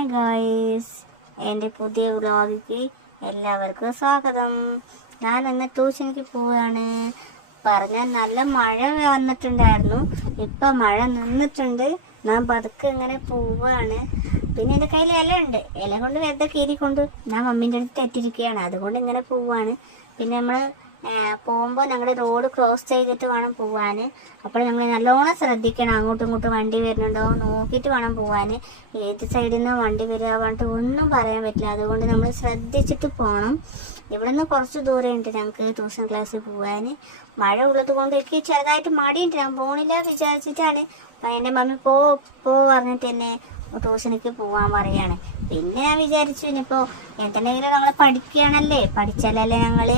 Hi guys, എൻ്റെ പുതിയ വ്ലോഗിക്ക് എല്ലാവർക്കും സ്വാഗതം. ഞാൻ ഇന്ന് ട്യൂഷനിക്ക് പോവുകയാണ്. പറഞ്ഞാൽ നല്ല മഴ വന്നിട്ടുണ്ടായിരുന്നു. ഇപ്പം മഴ നിന്നിട്ടുണ്ട്. ഞാൻ പതുക്കെ ഇങ്ങനെ പോവുകയാണ്. പിന്നെ എൻ്റെ കയ്യിൽ ഇല ഉണ്ട്. ഇല കൊണ്ട് വെറുതെ കീറിക്കൊണ്ട് ഞാൻ മമ്മീൻ്റെ അടുത്ത് തെറ്റിരിക്കുകയാണ്. അതുകൊണ്ട് ഇങ്ങനെ പോവുകയാണ്. പിന്നെ നമ്മൾ പോകുമ്പോൾ ഞങ്ങളുടെ റോഡ് ക്രോസ് ചെയ്തിട്ട് വേണം പോവാൻ. അപ്പോൾ ഞങ്ങൾ നല്ലോണം ശ്രദ്ധിക്കണം. അങ്ങോട്ടും ഇങ്ങോട്ടും വണ്ടി വരുന്നുണ്ടോ നോക്കിയിട്ട് വേണം പോവാൻ. ഏത് സൈഡിൽ നിന്ന് വണ്ടി വരിക പറഞ്ഞിട്ട് ഒന്നും പറയാൻ പറ്റില്ല. അതുകൊണ്ട് നമ്മൾ ശ്രദ്ധിച്ചിട്ട് പോകണം. ഇവിടെ നിന്ന് കുറച്ച് ദൂരം ഉണ്ട് ഞങ്ങൾക്ക് ട്യൂഷൻ ക്ലാസ്സിൽ പോകാൻ. മഴ ഉള്ളത് കൊണ്ട് എനിക്ക് ചെറുതായിട്ട് മടിയുണ്ട്. ഞാൻ പോണില്ല വിചാരിച്ചിട്ടാണ്. എൻ്റെ മമ്മി പോ പറഞ്ഞിട്ട് എന്നെ ട്യൂഷനിക്ക് പോകാൻ പറയാണ്. പിന്നെ ഞാൻ വിചാരിച്ചു ഇനിയിപ്പോൾ എന്തെങ്കിലും നമ്മൾ പഠിക്കുകയാണല്ലേ, പഠിച്ചാലല്ലേ ഞങ്ങൾ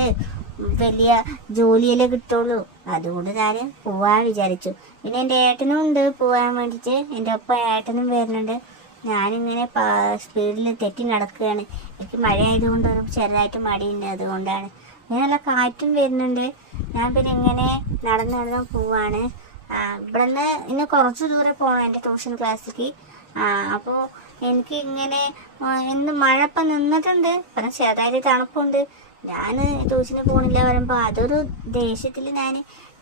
വലിയ ജോലിയല്ലേ കിട്ടുള്ളൂ. അതുകൊണ്ട് ഞാൻ പോവാൻ വിചാരിച്ചു. പിന്നെ എൻ്റെ ഏട്ടനും ഉണ്ട് പോകാൻ വേണ്ടിയിട്ട്. എൻ്റെ ഒപ്പം ഏട്ടനും വരുന്നുണ്ട്. ഞാനിങ്ങനെ സ്പീഡിൽ തെറ്റി നടക്കുകയാണ്. എനിക്ക് മഴ ആയതുകൊണ്ട് ചെറുതായിട്ട് മടിയുണ്ട്. അതുകൊണ്ടാണ്. പിന്നെ നല്ല കാറ്റും വരുന്നുണ്ട്. ഞാൻ പിന്നെ ഇങ്ങനെ നടന്ന് പോവാണ്. ഇവിടെ നിന്ന് ഇന്ന് കുറച്ച് ദൂരെ പോകണം എൻ്റെ ട്യൂഷൻ ക്ലാസ്സിലേക്ക്. അപ്പോൾ എനിക്ക് ഇങ്ങനെ ഇന്ന് മഴ ഇപ്പം നിന്നിട്ടുണ്ട്. പിന്നെ ചെറുതായിട്ട് തണുപ്പുണ്ട്. ഞാൻ ട്യൂഷന് പോകണില്ല വരുമ്പോൾ അതൊരു ദേഷ്യത്തിൽ ഞാൻ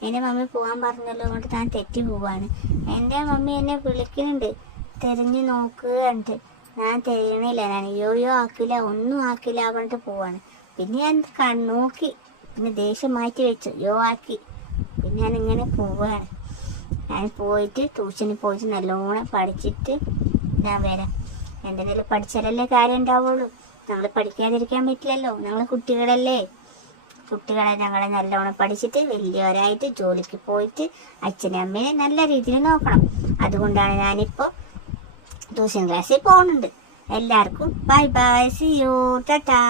എൻ്റെ മമ്മി പോകാൻ പറഞ്ഞല്ലോ കൊണ്ട് ഞാൻ തെറ്റി പോവാണ്. എൻ്റെ മമ്മി എന്നെ വിളിക്കുന്നുണ്ട്, തിരിഞ്ഞ് നോക്കുക എന്നിട്ട് ഞാൻ തിരിയണില്ല. ഞാൻ യോയോ ആക്കില്ല, ഒന്നും ആക്കില്ല പറഞ്ഞിട്ട് പോവാണ്. പിന്നെ ഞാൻ നോക്കി, പിന്നെ ദേഷ്യം മാറ്റി വെച്ചു, യോ ആക്കി. പിന്നെ ഞാൻ ഇങ്ങനെ പോവുകയാണ്. ഞാൻ പോയിട്ട് ട്യൂഷനിൽ പോയിട്ട് നല്ലോണം പഠിച്ചിട്ട് ഞാൻ വരാം. എന്തെങ്കിലും പഠിച്ചാലല്ലേ കാര്യം ഉണ്ടാവുള്ളൂ. ഞങ്ങൾ പഠിക്കാതിരിക്കാൻ പറ്റില്ലല്ലോ. ഞങ്ങൾ കുട്ടികളെ ഞങ്ങളെ നല്ലോണം പഠിച്ചിട്ട് വലിയവരായിട്ട് ജോലിക്ക് പോയിട്ട് അച്ഛനും അമ്മയെ നല്ല രീതിയിൽ നോക്കണം. അതുകൊണ്ടാണ് ഞാനിപ്പോൾ ട്യൂഷൻ ക്ലാസ്സിൽ പോകുന്നുണ്ട്. എല്ലാവർക്കും bye bye, see you, Tata.